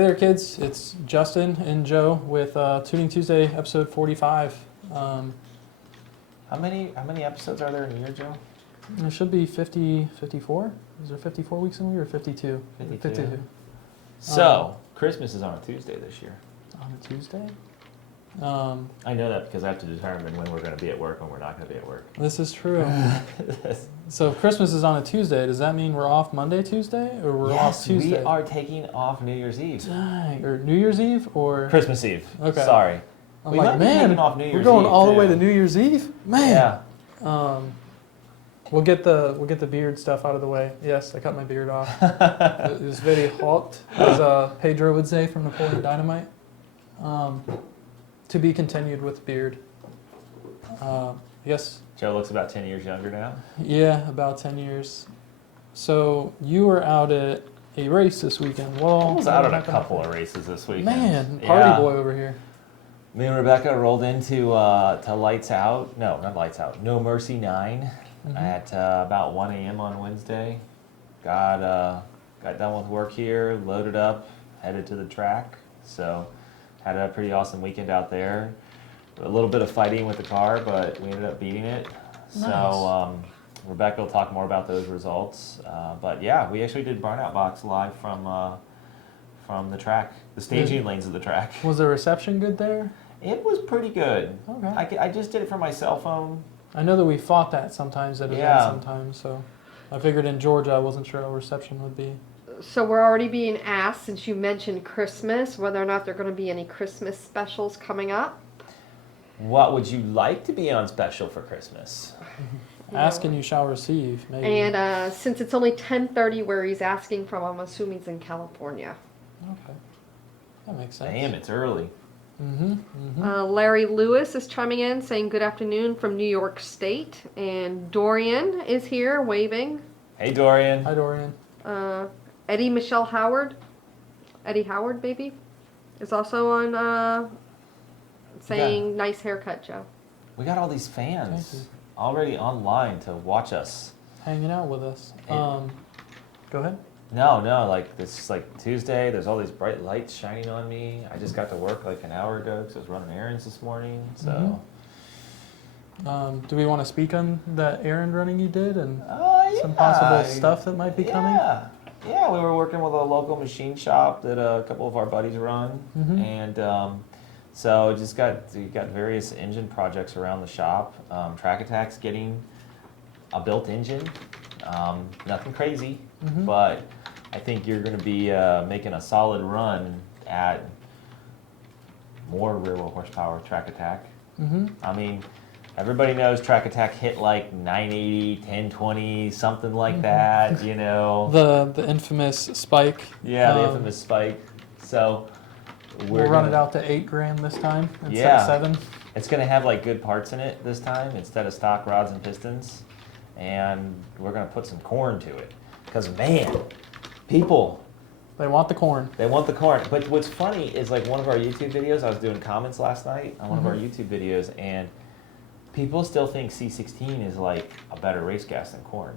Hey there, kids. It's Justin and Joe with Tuning Tuesday, episode 45. How many episodes are there in a year, Joe? It should be 54. Is there 54 weeks in a year or 52? 52. So, Christmas is on a Tuesday this year. On a Tuesday? I know that because I have to determine when we're going to be at work and when we're not going to be at work. This is true. So if Christmas is on a Tuesday, does that mean we're off Monday, Tuesday? Or we're off Tuesday? Yes, we are taking off New Year's Eve. Dang. Or New Year's Eve? Or Christmas Eve. Okay. Sorry. I'm we like, might be man, taking off New Year's we're going Eve all the too. way to New Year's Eve? Man. Yeah. We'll get the beard stuff out of the way. Yes, I cut my beard off. It was very hot, as Pedro would say from Napoleon Dynamite. To be continued with beard. Yes. Joe looks about 10 years younger now. Yeah, about 10 years. So you were out at a race this weekend. Well, I was out at a couple of races this weekend. Man, party boy over here. Me and Rebecca rolled into to Lights Out. No, not Lights Out. No Mercy 9 at about 1 a.m. on Wednesday. Got done with work here, loaded up, headed to the track. So had a pretty awesome weekend out there. A little bit of fighting with the car, but we ended up beating it. Nice. So Rebecca will talk more about those results. But yeah, we actually did Burnout Box live from the track, the staging lanes of the track. Was the reception good there? It was pretty good. Okay. I just did it from my cell phone. I know that we fought that sometimes at events sometimes, so I figured in Georgia I wasn't sure how reception would be. So we're already being asked, since you mentioned Christmas, whether or not there are going to be any Christmas specials coming up. What would you like to be on special for Christmas? Ask and you shall receive, maybe. And since it's only 10:30 where he's asking from, I'm assuming it's in California. Okay. That makes sense. Damn, it's early. Larry Lewis is chiming in saying good afternoon from New York State. And Dorian is here waving. Hey, Dorian. Hi, Dorian. Eddie Howard, baby, is also on saying nice haircut, Joe. We got all these fans already online to watch us. Hanging out with us. Go ahead. No, like this is like Tuesday. There's all these bright lights shining on me. I just got to work like an hour ago because I was running errands this morning. So, do we want to speak on that errand running you did and some yeah. possible stuff that might be coming? Yeah, we were working with a local machine shop that a couple of our buddies run, and so we got various engine projects around the shop. Track Attack's getting a built engine, nothing crazy, but I think you're going to be making a solid run at more rear wheel horsepower Track Attack. I mean, everybody knows Track Attack hit like 980, 1020, something like that, you know. The infamous spike. Yeah, the infamous spike. So we'll run it out to $8,000 this time instead of $7,000. It's going to have like good parts in it this time instead of stock rods and pistons. And we're going to put some corn to it. Because, man, people... They want the corn. They want the corn. But what's funny is like one of our YouTube videos, I was doing comments last night on one of our YouTube videos, and people still think C16 is like a better race gas than corn.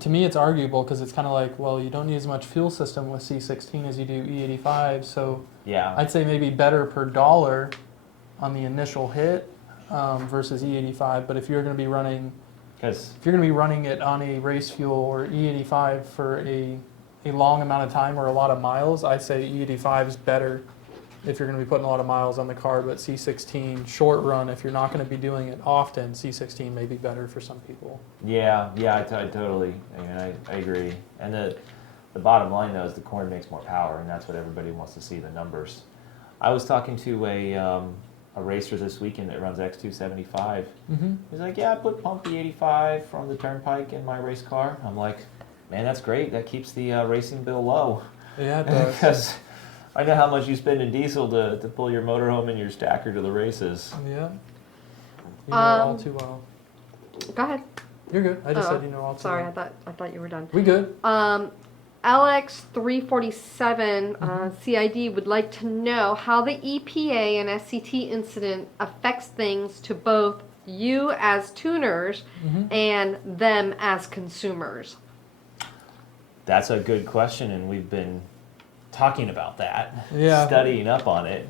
To me, it's arguable because it's kind of like, well, you don't need as much fuel system with C16 as you do E85, so yeah, I'd say maybe better per dollar on the initial hit versus E85. But if you're going to be running, it on a race fuel or E85 for a long amount of time or a lot of miles, I'd say E85 is better if you're going to be putting a lot of miles on the car, but C16 short run, if you're not going to be doing it often, C16 may be better for some people. Yeah, I totally, I agree. And the bottom line though is the corn makes more power, and that's what everybody wants to see, the numbers. I was talking to a racer this weekend that runs X275. He's like, yeah, I put pump E85 from the Turnpike in my race car. I'm like, man, that's great. That keeps the racing bill low. Yeah, it does. Because I know how much you spend in diesel to pull your motorhome and your stacker to the races. Yeah. You know all too well. Go ahead. You're good. I just said you know all too well. Sorry, I thought you were done. We good. LX347 CID would like to know how the EPA and SCT incident affects things to both you as tuners and them as consumers. That's a good question, and we've been talking about that, Yeah. studying up on it.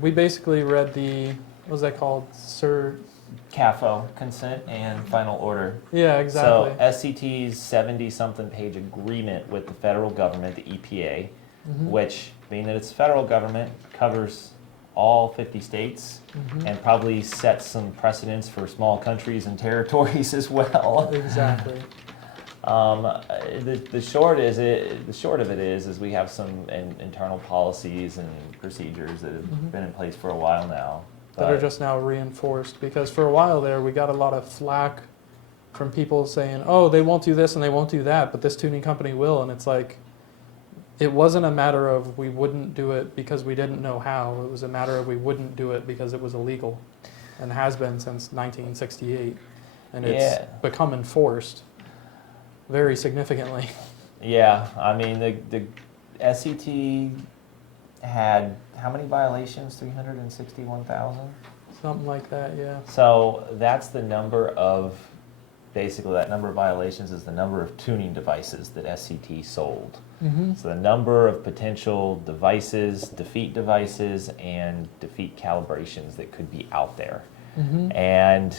We basically read the, what was that called? CAFO, consent and final order. Yeah, exactly. So SCT's 70-something page agreement with the federal government, the EPA, which, being that it's federal government, covers all 50 states and probably sets some precedents for small countries and territories as well. Exactly. The short of it is we have some internal policies and procedures that have been in place for a while now. That are just now reinforced, because for a while there we got a lot of flack from people saying, oh, they won't do this and they won't do that, but this tuning company will. And it's like, it wasn't a matter of we wouldn't do it because we didn't know how. It was a matter of we wouldn't do it because it was illegal, and has been since 1968. And it's become enforced very significantly. Yeah, I mean, the SCT had how many violations? 361,000? Something like that, yeah. So that's the number of, basically that number of violations is the number of tuning devices that SCT sold. So the number of potential devices, defeat devices, and defeat calibrations that could be out there. And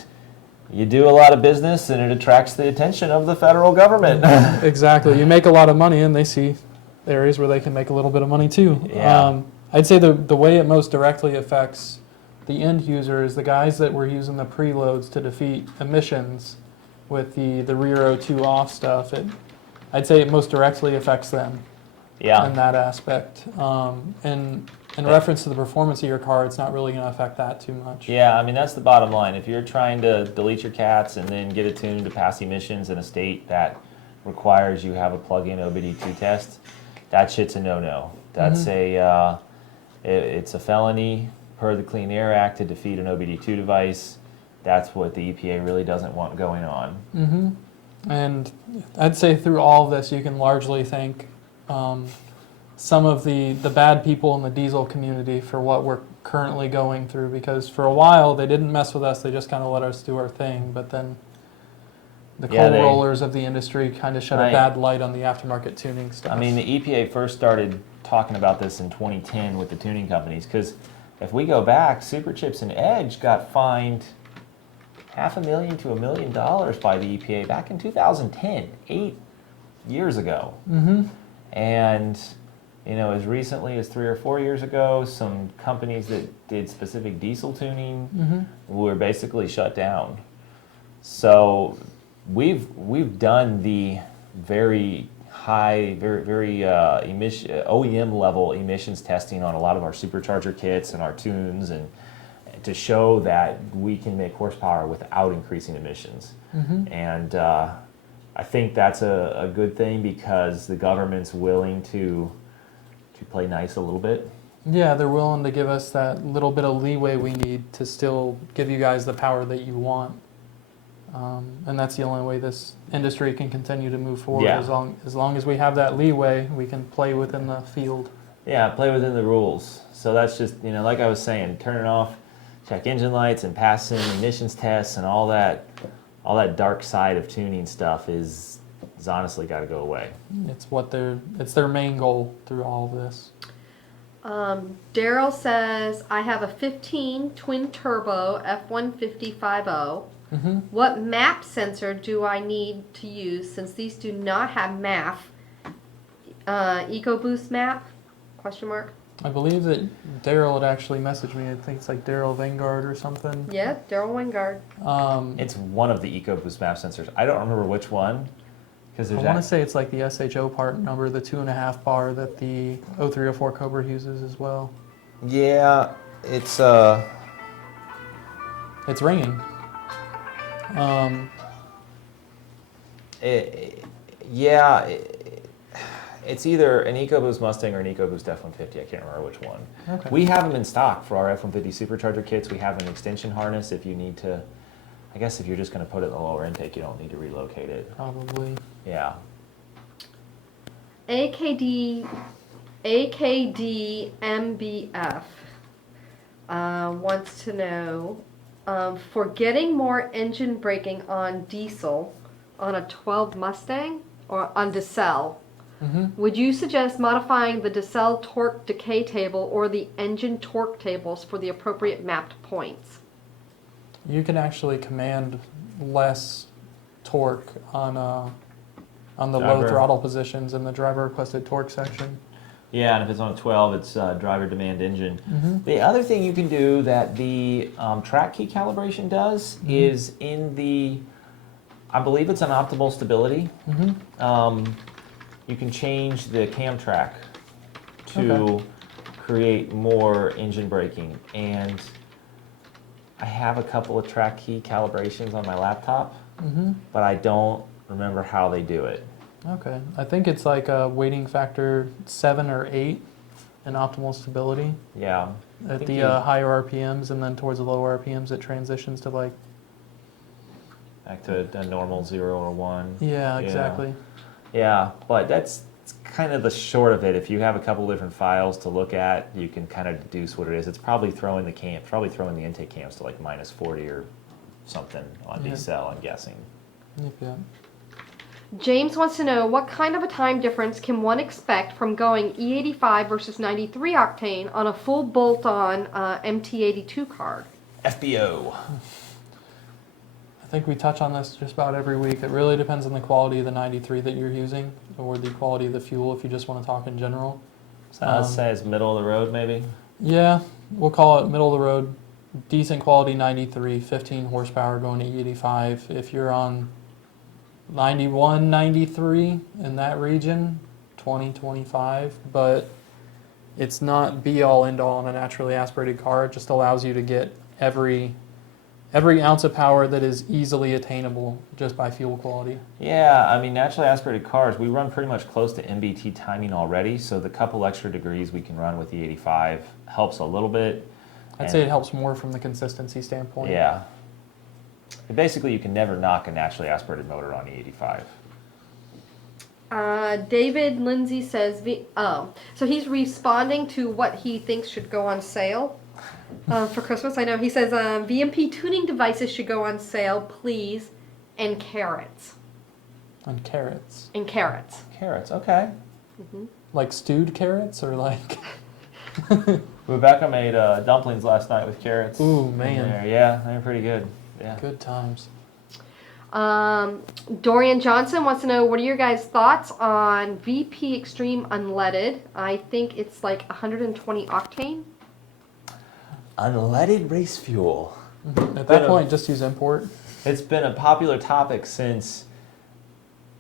you do a lot of business and it attracts the attention of the federal government. Exactly. You make a lot of money and they see areas where they can make a little bit of money too. Yeah. I'd say the way it most directly affects the end user is the guys that were using the preloads to defeat emissions with the rear O2 off stuff. I'd say it most directly affects them in that aspect. And in reference to the performance of your car, it's not really going to affect that too much. Yeah, I mean, that's the bottom line. If you're trying to delete your cats and then get it tuned to pass emissions in a state that requires you have a plug-in OBD2 test, that shit's a no-no. That's it's a felony per the Clean Air Act to defeat an OBD2 device. That's what the EPA really doesn't want going on. And I'd say through all of this, you can largely thank some of the bad people in the diesel community for what we're currently going through, because for a while they didn't mess with us, they just kind of let us do our thing, but then the coal rollers of the industry kind of shed a bad light on the aftermarket tuning stuff. I mean, the EPA first started talking about this in 2010 with the tuning companies, because if we go back, Superchips and Edge got fined $500,000 to $1 million by the EPA back in 2010, 8 years ago. And you know, as recently as 3 or 4 years ago, some companies that did specific diesel tuning were basically shut down. So we've done the very high, very OEM level emissions testing on a lot of our supercharger kits and our tunes, and to show that we can make horsepower without increasing emissions. And I think that's a good thing, because the government's willing to play nice a little bit. Yeah, they're willing to give us that little bit of leeway we need to still give you guys the power that you want. And that's the only way this industry can continue to move forward. Yeah. As long as we have that leeway, we can play within the field. Yeah, play within the rules. So that's just, you know, like I was saying, turning off check engine lights and passing emissions tests and all that dark side of tuning stuff is honestly got to go away. It's their main goal through all of this. Daryl says, I have a 15 twin turbo F-150 50. What MAP sensor do I need to use, since these do not have MAF? EcoBoost MAP? Question mark. I believe that Daryl had actually messaged me. I think it's like Daryl Vanguard or something. Yeah, Daryl Vanguard. It's one of the EcoBoost MAP sensors. I don't remember which one. I want to say it's like the SHO part number, the 2.5 bar that the 0304 Cobra uses as well. Yeah, it's ringing. It's either an EcoBoost Mustang or an EcoBoost F-150. I can't remember which one. Okay. We have them in stock for our F-150 supercharger kits. We have an extension harness if you need to. I guess if you're just going to put it in the lower intake, you don't need to relocate it. Probably. Yeah. AKD MBF wants to know, for getting more engine braking on diesel on a 12 Mustang or on Decel, Would you suggest modifying the Decel Torque Decay table or the engine torque tables for the appropriate mapped points? You can actually command less torque on the low Driver. throttle positions in the driver requested torque section. Yeah, and if it's on a 12, it's driver demand engine. The other thing you can do that the track key calibration does is in the, I believe it's an optimal stability. You can change the cam track to create more engine braking. And I have a couple of track key calibrations on my laptop, but I don't remember how they do it. Okay, I think it's like a weighting factor 7 or 8 in optimal stability Yeah. at the higher RPMs, and then towards the lower RPMs it transitions to like, Back to a normal 0 or 1. yeah, exactly. Yeah, but that's kind of the short of it. If you have a couple different files to look at, you can kind of deduce what it is. It's probably throwing the intake cams to like -40 or something on Decel, I'm guessing. Yeah. James wants to know, what kind of a time difference can one expect from going E85 versus 93 octane on a full bolt-on MT82 card? FBO. I think we touch on this just about every week. It really depends on the quality of the 93 that you're using, or the quality of the fuel if you just want to talk in general. So I'd say it's middle of the road, maybe. Yeah, we'll call it middle of the road, decent quality 93, 15 horsepower going to E85. If you're on 91, 93 in that region, 20, 25, but it's not be all end all on a naturally aspirated car. It just allows you to get every ounce of power that is easily attainable just by fuel quality. Yeah, I mean, naturally aspirated cars, we run pretty much close to MBT timing already, so the couple extra degrees we can run with the 85 helps a little bit. I'd say it helps more from the consistency standpoint. Yeah. Basically, you can never knock a naturally aspirated motor on E85. David Lindsay says, so he's responding to what he thinks should go on sale for Christmas. I know he says VMP tuning devices should go on sale, please, and carrots. And carrots. And carrots. Carrots, okay. Like stewed carrots or like... Rebecca made dumplings last night with carrots. Ooh, in man. there. Yeah, they're pretty good. Yeah. Good times. Dorian Johnson wants to know, what are your guys' thoughts on VP Extreme Unleaded? I think it's like 120 octane. Unleaded race fuel. At that point, just use import. It's been a popular topic since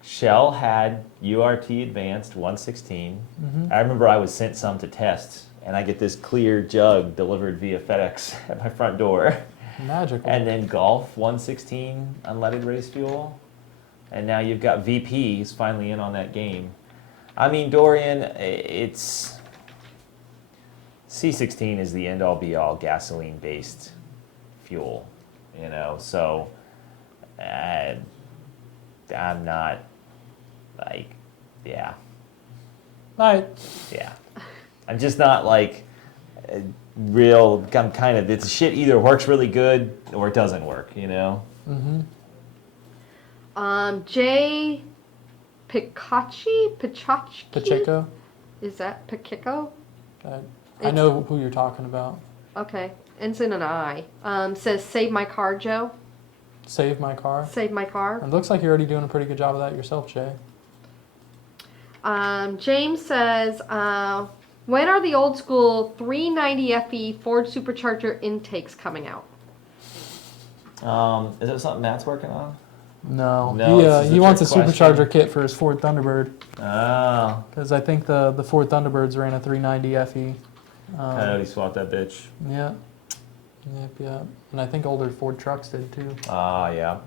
Shell had URT Advanced 116. I remember I was sent some to test, and I get this clear jug delivered via FedEx at my front door. Magical. And then Golf 116 unleaded race fuel. And now you've got VPs finally in on that game. I mean, Dorian, it's... C16 is the end-all be-all gasoline-based fuel, you know, so I'm not, like, yeah. Right. Yeah. I'm just not, like, real, I'm kind of, it's shit either works really good or it doesn't work, you know? Jay Pacheco. Is that Pacheco? I know who you're talking about. Okay. Ends in an I. Says, save my car, Joe. Save my car. Save my car. It looks like you're already doing a pretty good job of that yourself, Jay. James says, when are the old school 390 FE Ford Supercharger intakes coming out? Is that something Matt's working on? No. No, He wants a trick supercharger question. kit for his Ford Thunderbird. Oh. Because I think the Ford Thunderbirds ran a 390 FE. Coyote swapped that bitch. Yeah. Yep. And I think older Ford trucks did too. Ah, yeah.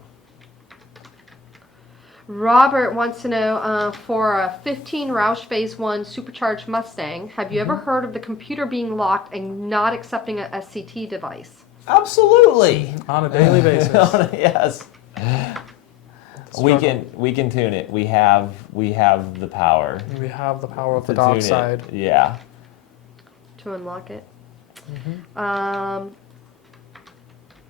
Robert wants to know, for a 15 Roush Phase 1 supercharged Mustang, have you ever heard of the computer being locked and not accepting an SCT device? Absolutely. On a daily basis. Yes. We can tune it. We have the power. We have the power of the to tune dock side. it. Yeah. To unlock it.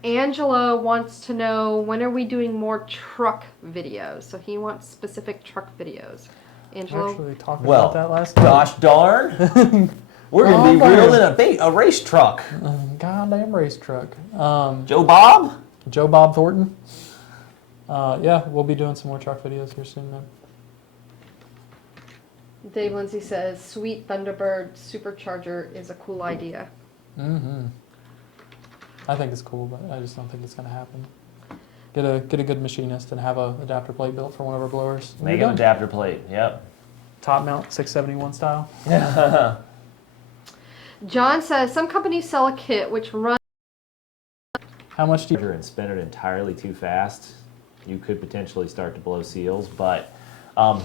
Angelo wants to know, when are we doing more truck videos? So he wants specific truck videos. Angelo? Actually talking Well, about that last night. Gosh darn. We're going to be reeled in a race truck. Goddamn race truck. Joe Bob? Joe Bob Thornton. Yeah, we'll be doing some more truck videos here soon, man. Dave Lindsay says, sweet Thunderbird supercharger is a cool idea. Mm-hmm. I think it's cool, but I just don't think it's going to happen. Get a good machinist and have a adapter plate built for one of our blowers. Make an adapter plate, yep. Top mount 671 style. John says, some companies sell a kit which runs... How much do you... And spin it entirely too fast, you could potentially start to blow seals, but on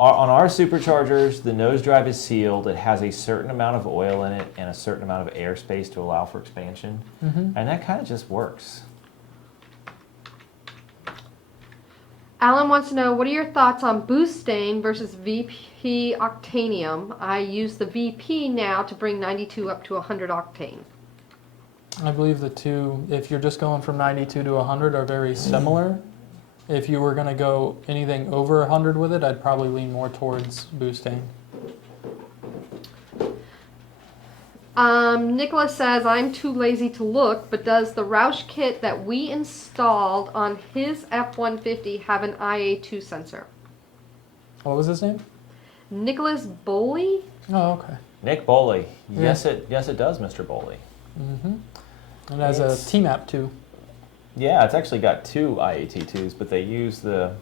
our superchargers, the nose drive is sealed. It has a certain amount of oil in it and a certain amount of airspace to allow for expansion, and that kind of just works. Alan wants to know, what are your thoughts on BOOSTane versus VP Octanium? I use the VP now to bring 92 up to 100 octane. I believe the two, if you're just going from 92 to 100, are very similar. If you were going to go anything over 100 with it, I'd probably lean more towards BOOSTane. Nicholas says, I'm too lazy to look, but does the Roush kit that we installed on his F-150 have an IA2 sensor? What was his name? Nicholas Boley? Oh, okay. Nick Boley. Yeah. Yes, it does, Mr. Boley. And it has a T-map too. Yeah, it's actually got two IAT2s, but they use the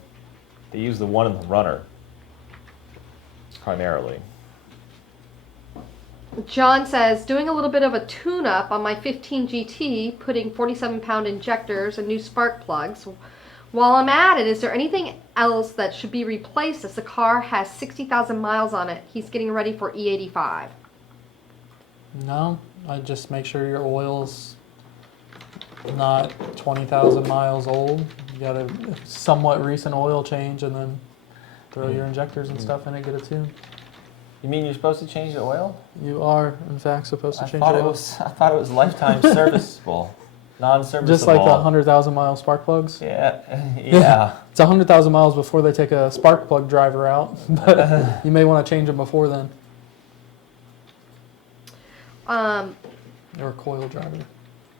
one in the runner primarily. John says, doing a little bit of a tune-up on my 15 GT, putting 47-pound injectors and new spark plugs. While I'm at it, is there anything else that should be replaced as the car has 60,000 miles on it? He's getting ready for E45. No, I just make sure your oil's not 20,000 miles old. You got a somewhat recent oil change, and then throw your injectors and stuff in it, get it tuned. You mean you're supposed to change the oil? You are, in fact, supposed to change I oil. thought it was lifetime serviceable, non-serviceable. Just like the 100,000 mile spark plugs. Yeah, yeah. It's 100,000 miles before they take a spark plug driver out, but you may want to change them before then. Or a coil driver.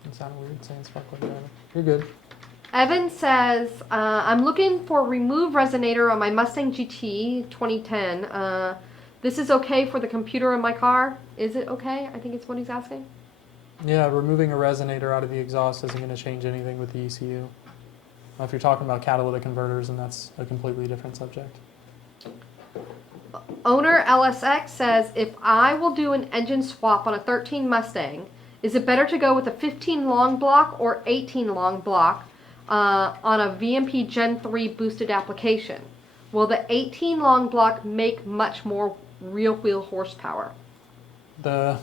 It sounded weird saying spark plug driver. You're good. Evan says, I'm looking for remove resonator on my Mustang GT 2010. This is okay for the computer in my car? Is it okay? I think it's what he's asking. Yeah, removing a resonator out of the exhaust isn't going to change anything with the ECU. Now, if you're talking about catalytic converters, then that's a completely different subject. Owner LSX says, if I will do an engine swap on a 13 Mustang, is it better to go with a 15 long block or 18 long block on a VMP Gen3 boosted application? Will the 18 long block make much more real wheel horsepower? I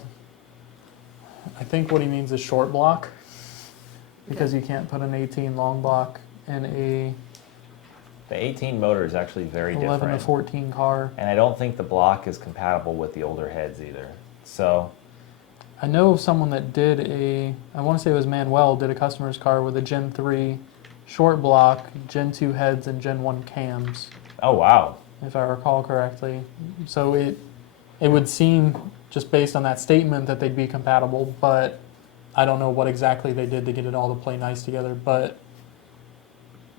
think what he means is short block, because you can't put an 18 long block in a The 18 motor is actually very 11 different. to 14 car. And I don't think the block is compatible with the older heads either. So I know of someone that did I want to say it was Manuel, did a customer's car with a Gen 3 short block, Gen 2 heads, and Gen 1 cams, oh wow. if I recall correctly. So it would seem, just based on that statement, that they'd be compatible, but I don't know what exactly they did to get it all to play nice together. But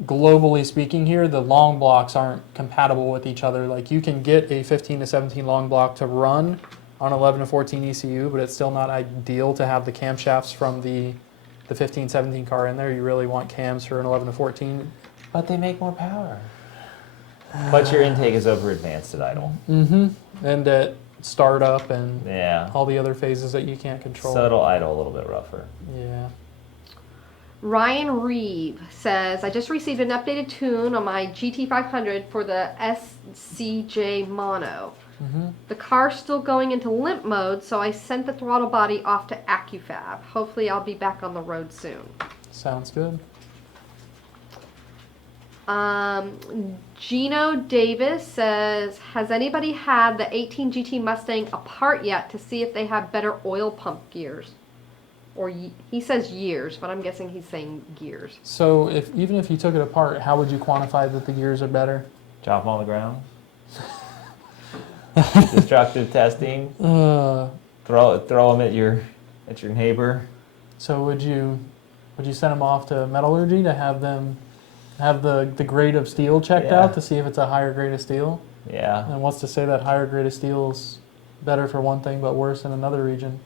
globally speaking here, the long blocks aren't compatible with each other. Like, you can get a 15 to 17 long block to run on 11 to 14 ECU, but it's still not ideal to have the camshafts from the 15, 17 car in there. You really want cams for an 11 to 14. But they make more power. But your intake is over advanced at idle. And at startup and Yeah. all the other phases that you can't control. So it'll idle a little bit rougher. Yeah. Ryan Reeve says, I just received an updated tune on my GT500 for the SCJ mono. The car's still going into limp mode, so I sent the throttle body off to AccuFab. Hopefully I'll be back on the road soon. Sounds good. Gino Davis says, has anybody had the 18 GT Mustang apart yet to see if they have better oil pump gears? Or he says years, but I'm guessing he's saying gears. So even if you took it apart, how would you quantify that the gears are better? Drop them on the ground. destructive testing. Throw them at your neighbor. So would you send them off to metallurgy to have them have the grade of steel checked out to see if it's a higher grade of steel? Yeah. And what's to say that higher grade of steel is better for one thing but worse in another region?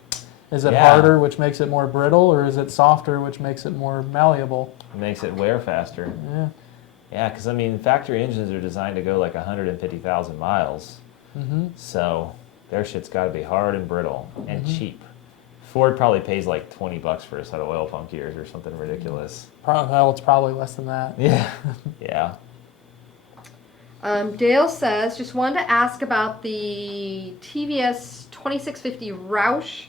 Is it harder, which makes it more brittle, or is it softer, which makes it more malleable? It makes it wear faster. Yeah. Yeah, because I mean, factory engines are designed to go like 150,000 miles. So their shit's got to be hard and brittle and cheap. Ford probably pays like $20 for a set of oil pump gears or something ridiculous. Well, it's probably less than that. Yeah. Yeah. Dale says, just wanted to ask about the TVS 2650 Roush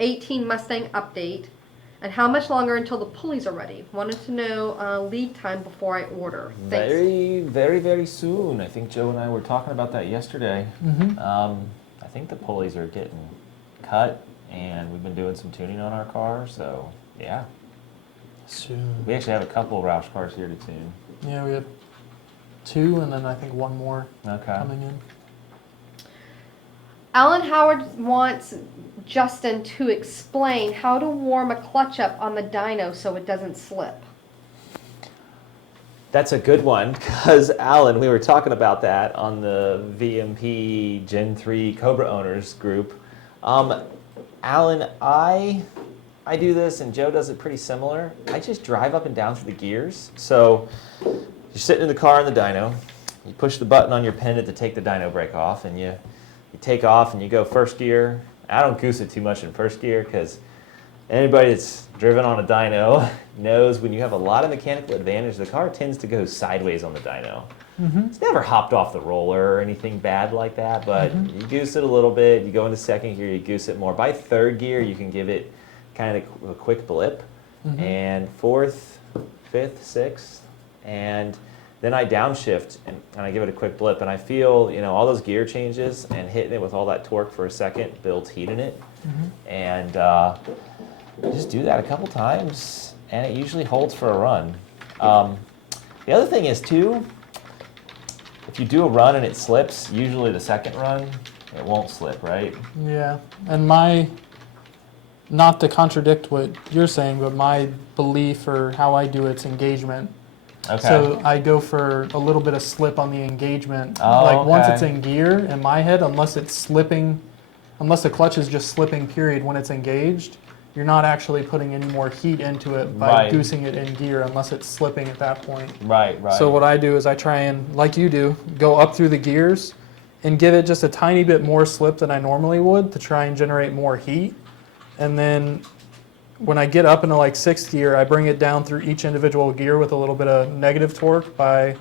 18 Mustang update and how much longer until the pulleys are ready. Wanted to know lead time before I order. Thanks. Very, very, very soon. I think Joe and I were talking about that yesterday. I think the pulleys are getting cut, and we've been doing some tuning on our car, so yeah. Soon. We actually have a couple of Roush cars here to tune. Yeah, we have 2, and then I think 1 more coming in. Alan Howard wants Justin to explain how to warm a clutch up on the dyno so it doesn't slip. That's a good one, because Alan, we were talking about that on the VMP Gen3 Cobra owners group. Alan, I do this, and Joe does it pretty similar. I just drive up and down through the gears. So you're sitting in the car in the dyno, you push the button on your pennant to take the dyno brake off, and you take off and you go first gear. I don't goose it too much in first gear, because anybody that's driven on a dyno knows when you have a lot of mechanical advantage, the car tends to go sideways on the dyno. It's never hopped off the roller or anything bad like that, but you goose it a little bit. You go into second gear, you goose it more. By third gear, you can give it kind of a quick blip. And fourth, fifth, sixth, and then I downshift and I give it a quick blip, and I feel, all those gear changes and hitting it with all that torque for a second builds heat in it. And you just do that a couple times, and it usually holds for a run. The other thing is, too, if you do a run and it slips, usually the second run, it won't slip, right? Yeah, and not to contradict what you're saying, but my belief or how I do it's engagement. Okay. So I go for a little bit of slip on the engagement. Oh, Once it's in gear, in my head, unless it's slipping, unless the clutch is just slipping, period, when it's engaged, you're not actually putting any more heat into it by goosing it in gear unless it's slipping at that point. Right. So what I do is I try and, like you do, go up through the gears and give it just a tiny bit more slip than I normally would to try and generate more heat. And then when I get up into like 6th gear, I bring it down through each individual gear with a little bit of negative torque by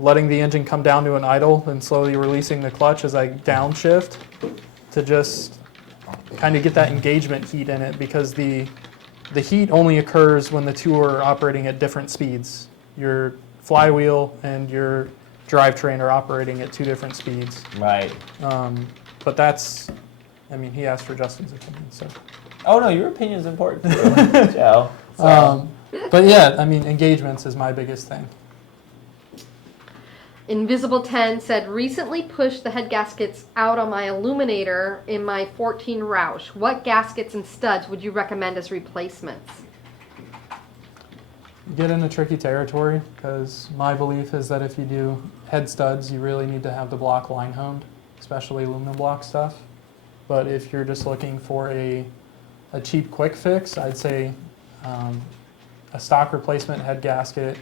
letting the engine come down to an idle and slowly releasing the clutch as I downshift to just kind of get that engagement heat in it, because the heat only occurs when the two are operating at different speeds. Your flywheel and your drivetrain are operating at 2 different speeds. Right. But that's, he asked for Justin's opinion, so. Oh, no, your opinion is important too, Joe. So. But yeah, engagements is my biggest thing. Invisible 10 said, recently pushed the head gaskets out on my Illuminator in my 14 Roush. What gaskets and studs would you recommend as replacements? Get into tricky territory, because my belief is that if you do head studs, you really need to have the block line honed, especially aluminum block stuff. But if you're just looking for a cheap quick fix, I'd say a stock replacement head gasket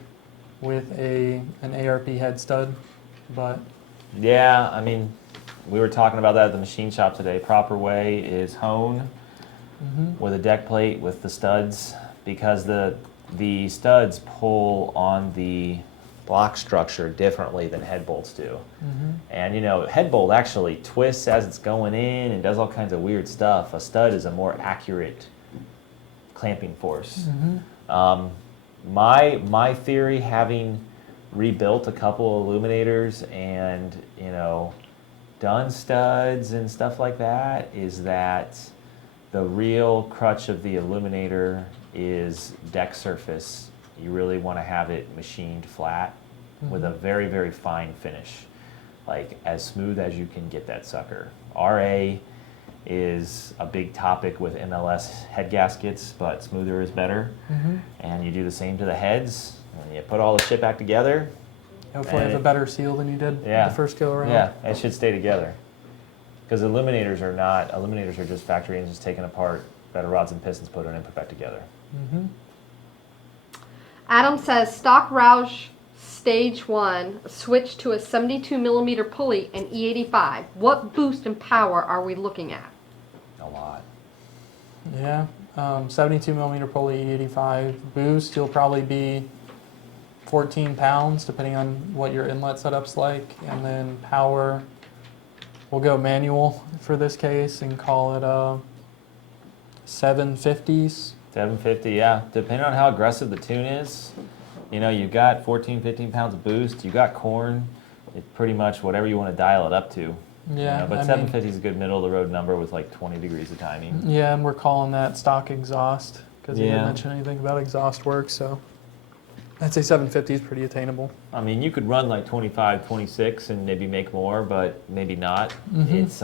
with an ARP head stud. But yeah, we were talking about that at the machine shop today. Proper way is hone with a deck plate with the studs, because the studs pull on the block structure differently than head bolts do. And head bolt actually twists as it's going in and does all kinds of weird stuff. A stud is a more accurate clamping force. My theory, having rebuilt a couple of illuminators and done studs and stuff like that, is that the real crutch of the Illuminator is deck surface. You really want to have it machined flat with a very, very fine finish. like as smooth as you can get that sucker. RA is a big topic with MLS head gaskets, but smoother is better. And you do the same to the heads, and you put all the shit back together. Hopefully have a better seal than you did the first go around. Yeah, it should stay together. Because Illuminators are just factory engines taken apart, better rods and pistons put in and put back together. Adam says stock Roush Stage 1 switch to a 72 millimeter pulley and E85. What boost and power are we looking at? A lot. Yeah, 72 millimeter pulley, E85 boost. You'll probably be 14 pounds depending on what your inlet setup's like, and then power. We'll go manual for this case and call it 750s. 750, yeah. Depending on how aggressive the tune is, you know, you've got 14, 15 pounds of boost. You've got corn. It's pretty much whatever you want to dial it up to. Yeah, You know, but 750 is a good middle of the road number with like 20 degrees of timing. Yeah, and we're calling that stock exhaust because you didn't Yeah. mention anything about exhaust work, so I'd say 750 is pretty attainable. I mean, you could run like 25, 26 and maybe make more, but maybe not. It's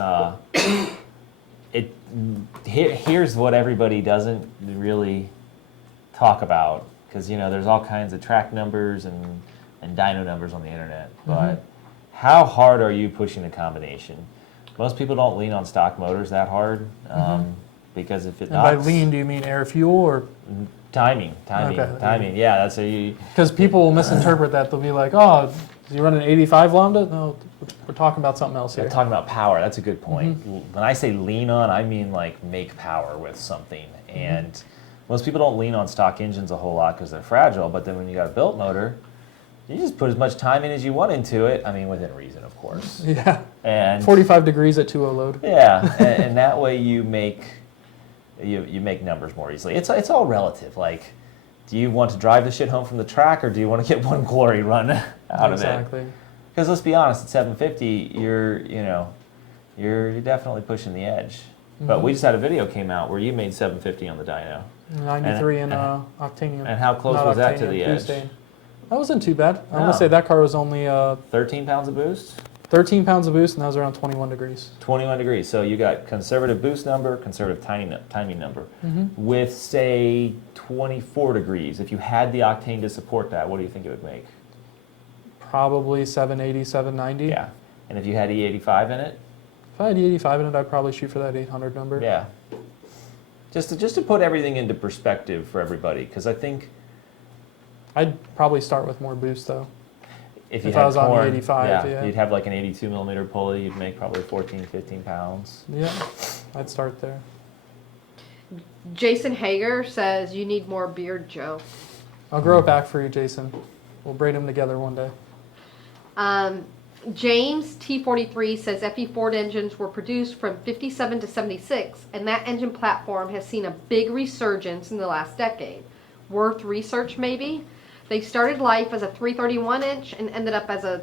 here's what everybody doesn't really talk about, because you know there's all kinds of track numbers and dyno numbers on the internet, but how hard are you pushing the combination? Most people don't lean on stock motors that hard, because if it And by knocks, lean, do you mean air fuel or? timing. Okay. Yeah, that's a Because people will misinterpret that. They'll be like, oh, do you run an 85 lambda? No, we're talking about something else You're here. talking about power. That's a good point. When I say lean on, I mean like make power with something. And most people don't lean on stock engines a whole lot because they're fragile. But then when you got a built motor, you just put as much time in as you want into it. I mean, within reason, of course. Yeah, And 45 degrees at 2.0 load. yeah, and that way you make numbers more easily. It's all relative. Like, do you want to drive the shit home from the track, or do you want to get one glory run out of it? Exactly. Because let's be honest, at 750, you're definitely pushing the edge. But we just had a video came out where you made 750 on the dyno. 93 and Octanium. And how close Not was that to Octanium, the edge? BOOSTane. That wasn't too bad. I'm No. going to say that car was only 13 pounds of boost? 13 pounds of boost, and that was around 21 degrees. 21 degrees. So you got conservative boost number, conservative timing number. With, say, 24 degrees, if you had the octane to support that, what do you think it would make? Probably 780, 790. Yeah. And if you had E85 in it? If I had E85 in it, I'd probably shoot for that 800 number. Yeah. Just to put everything into perspective for everybody, because I think I'd probably start with more boost, though. if If had I was on the corn, 85, yeah. you'd have like an 82 millimeter pulley, you'd make probably 14, 15 pounds. Yeah, I'd start there. Jason Hager says you need more beard, Joe. I'll grow it back for you, Jason. We'll braid them together one day. James T43 says FE Ford engines were produced from 57 to 76, and that engine platform has seen a big resurgence in the last decade. Worth research, maybe? They started life as a 331 inch and ended up as a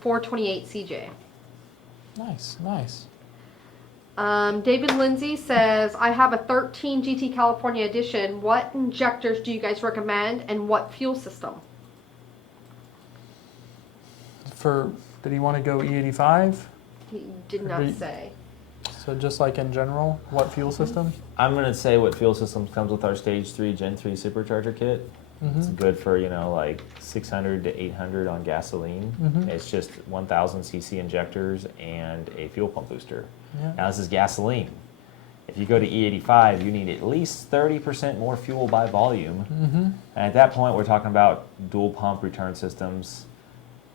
428 CJ. Nice, nice. David Lindsay says, I have a 13 GT California edition. What injectors do you guys recommend, and what fuel system? Did he want to go E85? He did not say. So just like in general, what fuel system? I'm going to say what fuel systems comes with our Stage 3 Gen 3 supercharger kit. It's good for, like 600 to 800 on gasoline. It's just 1,000 cc injectors and a fuel pump booster. Yeah. Now this is gasoline. If you go to E85, you need at least 30% more fuel by volume. And at that point, we're talking about dual pump return systems.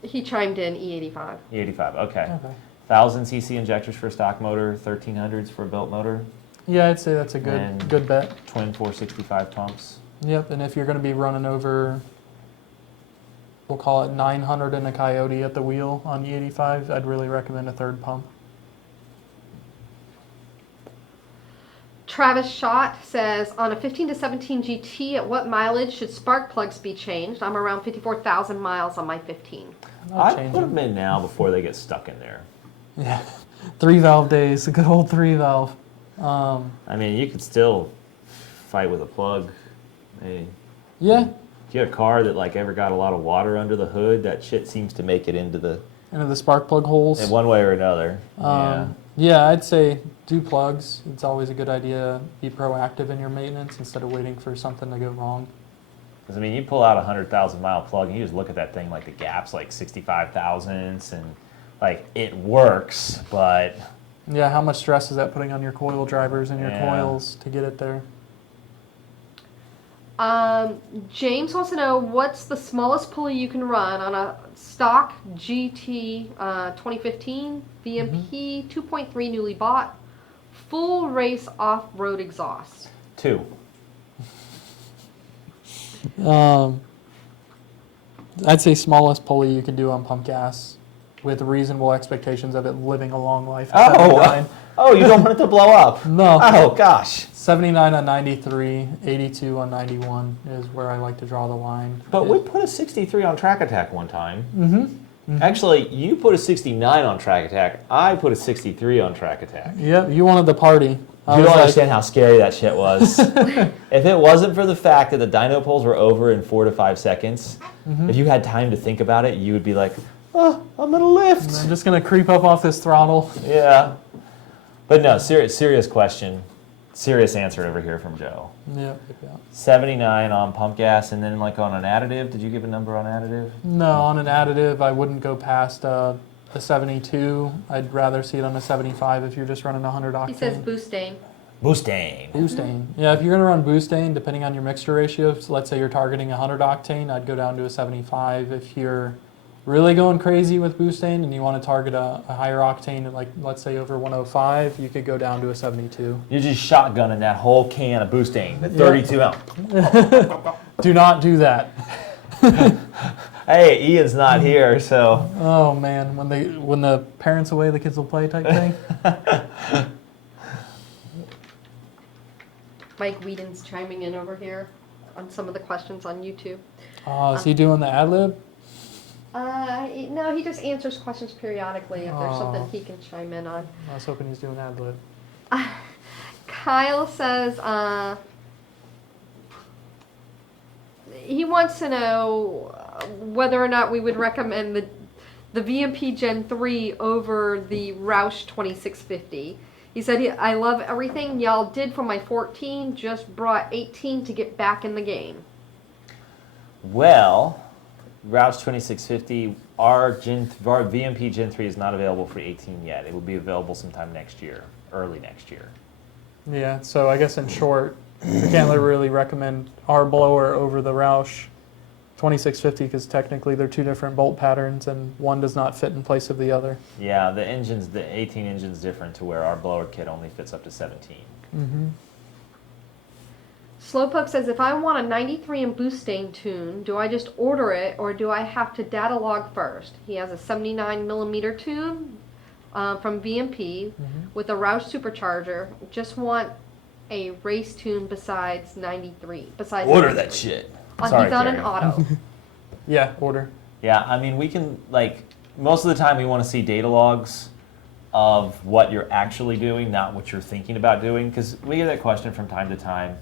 He chimed in E85. E85, okay. 1,000 cc injectors for a stock motor, 1,300s for a built motor. Yeah, I'd say that's a And good bet. Twin 465 pumps. Yep, and if you're going to be running over, we'll call it 900 in a Coyote at the wheel on E85, I'd really recommend a third pump. Travis Schott says, on a 15 to 17 GT, at what mileage should spark plugs be changed? I'm around 54,000 miles on my 15. I'd put them in now before they get stuck in there. Yeah, 3-valve days, a good old 3-valve. I mean, you could still fight with a plug. Yeah. If you have a car that like ever got a lot of water under the hood, that shit seems to make it into the into the spark plug holes. In one way or another. Yeah. Yeah, I'd say do plugs. It's always a good idea to be proactive in your maintenance instead of waiting for something to go wrong. Because, I mean, you pull out a 100,000-mile plug and you just look at that thing like the gap's like 65 thousandths and, like, it works, but... Yeah, how much stress is that putting on your coil drivers and your coils to get it there? James wants to know what's the smallest pulley you can run on a stock GT 2015 VMP 2.3 newly bought full race off-road exhaust. 2. I'd say smallest pulley you can do on pump gas with reasonable expectations of it living a long life. Oh, you don't want it to blow up? No. Oh, gosh. 79 on 93, 82 on 91 is where I like to draw the line. But we put a 63 on Track Attack one time. Mm-hmm. Actually, you put a 69 on Track Attack. I put a 63 on Track Attack. Yep, you wanted the party. You don't understand how scary that shit was. If it wasn't for the fact that the dyno pulls were over in 4 to 5 seconds, if you had time to think about it, you would be like, oh, I'm going to lift. I'm just going to creep up off this throttle. Yeah. But no, serious question. Serious answer over here from Joe. Yep. 79 on pump gas, and then like on an additive, did you give a number on additive? No, on an additive, I wouldn't go past a 72. I'd rather see it on a 75 if you're just running 100 octane. He says BOOSTane. BOOSTane. Yeah, if you're going to run BOOSTane, depending on your mixture ratio, so let's say you're targeting 100 octane, I'd go down to a 75. If you're really going crazy with BOOSTane and you want to target a higher octane, like let's say over 105, you could go down to a 72. You're just shotgunning that whole can of BOOSTane, the 32 ounce. Do not do that. Hey, Ian's not here, so. Oh man, when the parents away, the kids will play type thing. Mike Whedon's chiming in over here on some of the questions on YouTube. Is he doing the ad lib? No, he just answers questions periodically if there's something he can chime in on. I was hoping he's doing ad lib. Kyle says he wants to know whether or not we would recommend the VMP Gen3 over the Roush 2650. He said, I love everything y'all did for my 14, just brought 18 to get back in the game. Well, Roush 2650, our VMP Gen3 is not available for 18 yet. It will be available sometime next year, early next year. Yeah, so I guess in short, we can't really recommend our blower over the Roush 2650 because technically they're two different bolt patterns and one does not fit in place of the other. Yeah, the 18 engine's different to where our blower kit only fits up to 17. Mm-hmm. Slowpoke says, if I want a 93 and BOOSTane tune, do I just order it or do I have to datalog first? He has a 79 millimeter tune from VMP with a Roush supercharger. Just want a race tune besides 93. Besides order 93. that shit. He's Sorry, on Terry. an auto. Yeah, order. Yeah, I mean, we can, like, most of the time we want to see data logs of what you're actually doing, not what you're thinking about doing, because we get that question from time to time.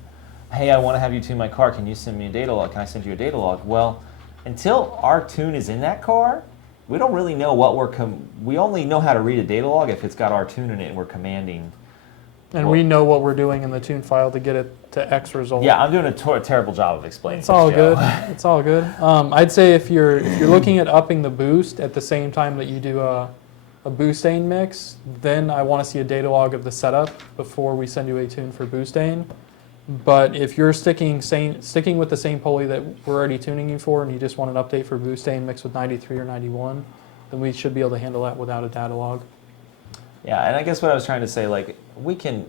Hey, I want to have you tune my car. Can you send me a data log? Can I send you a data log? Well, until our tune is in that car, we don't really know what we only know how to read a data log if it's got our tune in it and we're commanding. And we know what we're doing in the tune file to get it to X result. Yeah, I'm doing a terrible job of explaining. It's all this, Joe. good. It's all good. I'd say if you're looking at upping the boost at the same time that you do a BOOSTane mix, then I want to see a data log of the setup before we send you a tune for BOOSTane. But if you're sticking with the same pulley that we're already tuning you for, and you just want an update for BOOSTane mixed with 93 or 91, then we should be able to handle that without a data log. Yeah, and I guess what I was trying to say, like, we can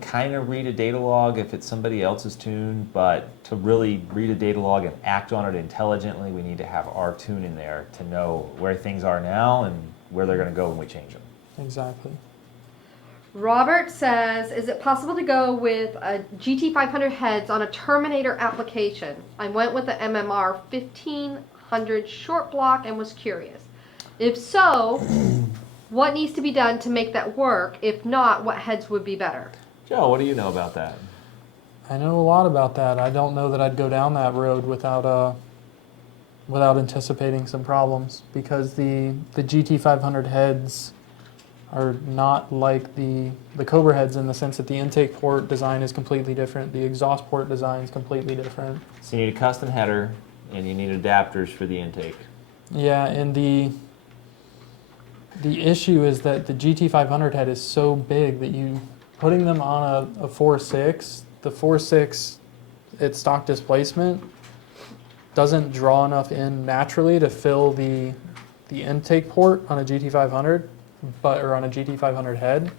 kind of read a data log if it's somebody else's tune, but to really read a data log and act on it intelligently, we need to have our tune in there to know where things are now and where they're going to go when we change them. Exactly. Robert says, is it possible to go with a GT500 heads on a Terminator application? I went with the MMR 1500 short block and was curious. If so, what needs to be done to make that work? If not, what heads would be better? Joe, what do you know about that? I know a lot about that. I don't know that I'd go down that road without without anticipating some problems, because the GT500 heads are not like the Cobra heads in the sense that the intake port design is completely different. The exhaust port design is completely different. So you need a custom header, and you need adapters for the intake. Yeah, and the issue is that the GT500 head is so big that you putting them on a 4.6, the 4.6 at stock displacement doesn't draw enough in naturally to fill the intake port on a GT500, or on a GT500 head.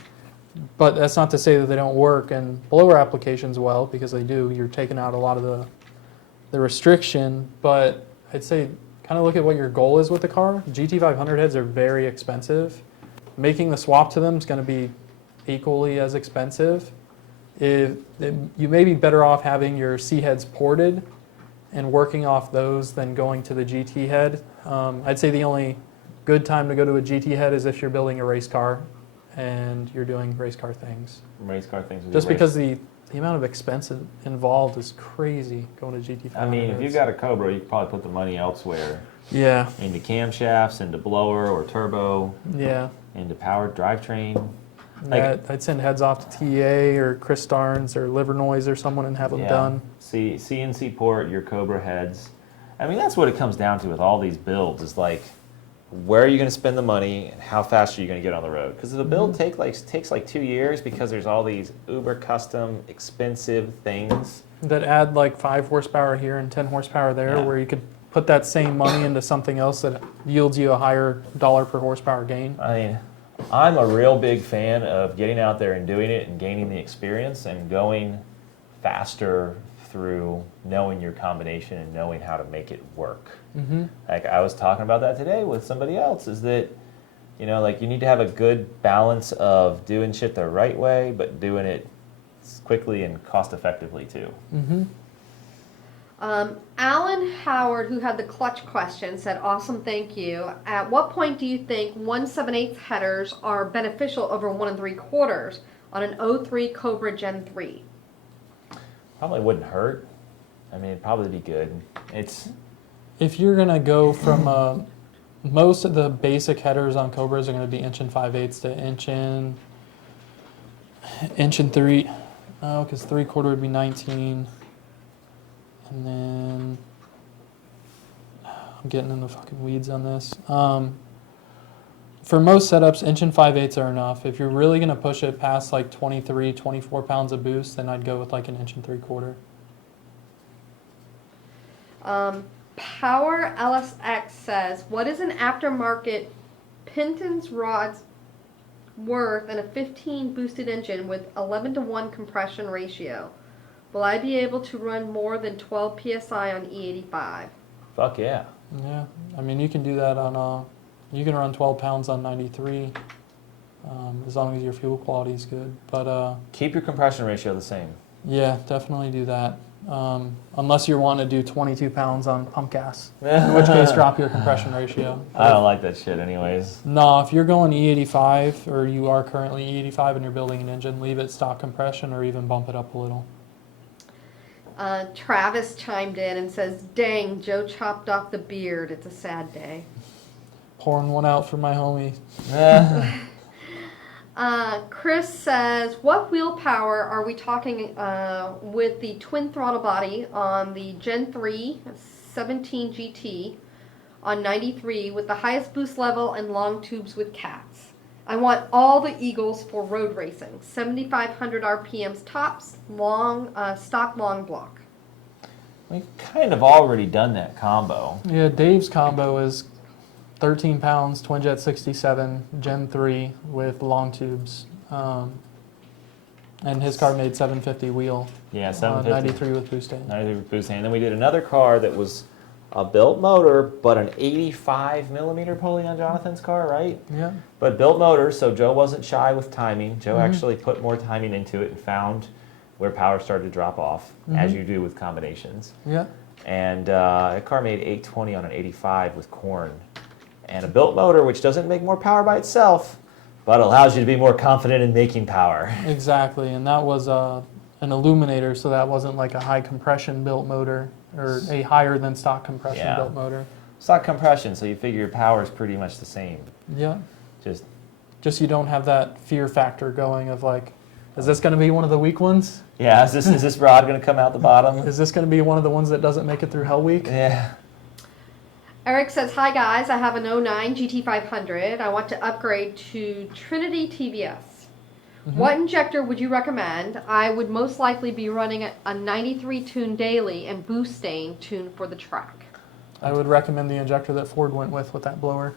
But that's not to say that they don't work in blower applications well, because they do. You're taking out a lot of the restriction, but I'd say kind of look at what your goal is with the car. GT500 heads are very expensive. Making the swap to them is going to be equally as expensive. You may be better off having your C heads ported and working off those than going to the GT head. I'd say the only good time to go to a GT head is if you're building a race car and you're doing race car things. Race car things. Just because the amount of expense involved is crazy going to GT500. I mean, if you've got a Cobra, you can probably put the money elsewhere. Yeah. Into camshafts, into blower or turbo. Yeah. Into powered drivetrain. I'd send heads off to TA or Chris Starnes or Livernoise or someone and have them done. CNC port your Cobra heads. I mean, that's what it comes down to with all these builds, is like, where are you going to spend the money and how fast are you going to get on the road? Because the build takes like 2 years, because there's all these uber custom expensive things that add like 5 horsepower here and 10 horsepower there, where you could put that same money into something else that yields you a higher dollar per horsepower gain. I mean, I'm a real big fan of getting out there and doing it and gaining the experience and going faster through knowing your combination and knowing how to make it work. Mm-hmm. Like I was talking about that today with somebody else, is that, you know, like you need to have a good balance of doing shit the right way, but doing it quickly and cost effectively too. Mm-hmm. Alan Howard, who had the clutch question, said, awesome, thank you. At what point do you think 1/7/8 headers are beneficial over 1 3/4 on an 03 Cobra Gen 3? Probably wouldn't hurt. I mean, it'd probably be good. If you're going to go from, most of the basic headers on Cobras are going to be 1 5/8 to 1 3. Oh, because 3/4 would be 19. And then I'm getting in the fucking weeds on this. For most setups, 1 5/8 are enough. If you're really going to push it past like 23, 24 pounds of boost, then I'd go with like 1 3/4. Power LSX says, what is an aftermarket pistons rods worth in a 15 boosted engine with 11:1 compression ratio? Will I be able to run more than 12 PSI on E85? Fuck yeah. Yeah, I mean, you can do that on, you can run 12 pounds on 93, as long as your fuel quality is good. But keep your compression ratio the same. Yeah, definitely do that. Unless you're wanting to do 22 pounds on pump gas, in which case drop your compression ratio. I don't like that shit anyways. No, if you're going E85, or you are currently E85 and you're building an engine, leave it stock compression or even bump it up a little. Travis chimed in and says, dang, Joe chopped off the beard. It's a sad day. Pouring one out for my homie. Chris says, what wheel power are we talking with the twin throttle body on the Gen 3 17 GT on 93 with the highest boost level and long tubes with cats? I want all the Eagles for road racing. 7,500 RPMs tops, stock long block. We've kind of already done that combo. Yeah, Dave's combo is 13 pounds, twin jet 67, Gen 3 with long tubes. And his car made 750 wheel. Yeah, 750. 93 with BOOSTane. 93 with BOOSTane. And then we did another car that was a built motor, but an 85 millimeter pulley on Jonathan's car, right? Yeah. But built motor, so Joe wasn't shy with timing. Joe actually put more timing into it and found where power started to drop off, as you do with combinations. Yeah. And that car made 820 on an 85 with corn. And a built motor, which doesn't make more power by itself, but allows you to be more confident in making power. Exactly, and that was an Illuminator, so that wasn't like a high compression built motor or a higher than stock compression built motor. It's not compression, so you figure your power is pretty much the same. Yeah. Just you don't have that fear factor going of like, is this going to be one of the weak ones? yeah, is this rod going to come out the bottom? Is this going to be one of the ones that doesn't make it through Hell Week? Yeah. Eric says, hi guys, I have an 09 GT500. I want to upgrade to Trinity TBS. What injector would you recommend? I would most likely be running a 93 tune daily and BOOSTane tune for the track. I would recommend the injector that Ford went with that blower.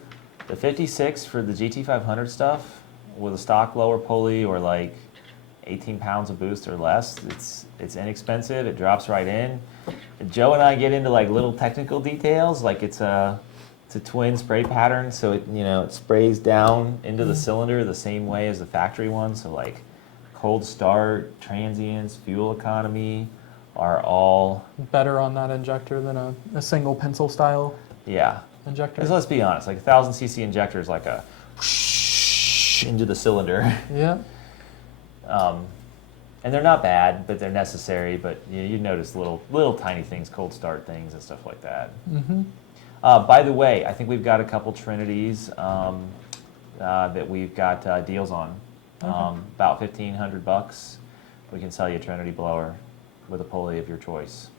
The 56 for the GT500 stuff with a stock lower pulley or like 18 pounds of boost or less, it's inexpensive. It drops right in. Joe and I get into like little technical details, like it's a twin spray pattern, so it sprays down into the cylinder the same way as the factory one. So like cold start, transients, fuel economy are all better on that injector than a single pencil style injector. Because let's be honest, like a 1000cc injector is like a whoosh into the cylinder. Yeah. And they're not bad, but they're necessary. But you notice little tiny things, cold start things and stuff like that. By the way, I think we've got a couple Trinities that we've got deals on. About $1,500. We can sell you a Trinity blower with a pulley of your choice.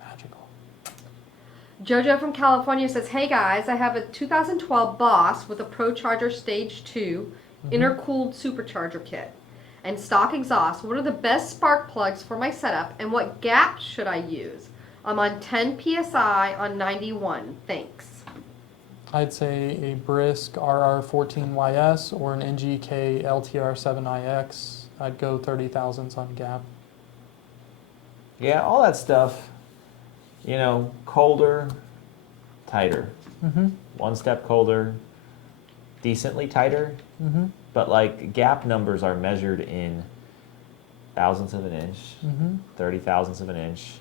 Magical. Jojo from California says, hey guys, I have a 2012 Boss with a ProCharger Stage 2 intercooled supercharger kit and stock exhaust. What are the best spark plugs for my setup and what gap should I use? I'm on 10 PSI on 91. Thanks. I'd say a Brisk RR14YS or an NGK LTR7IX. I'd go 30 thousandths on gap. Yeah, all that stuff, colder, tighter. One step colder, decently tighter. But like gap numbers are measured in thousandths of an inch, 30 thousandths of an inch,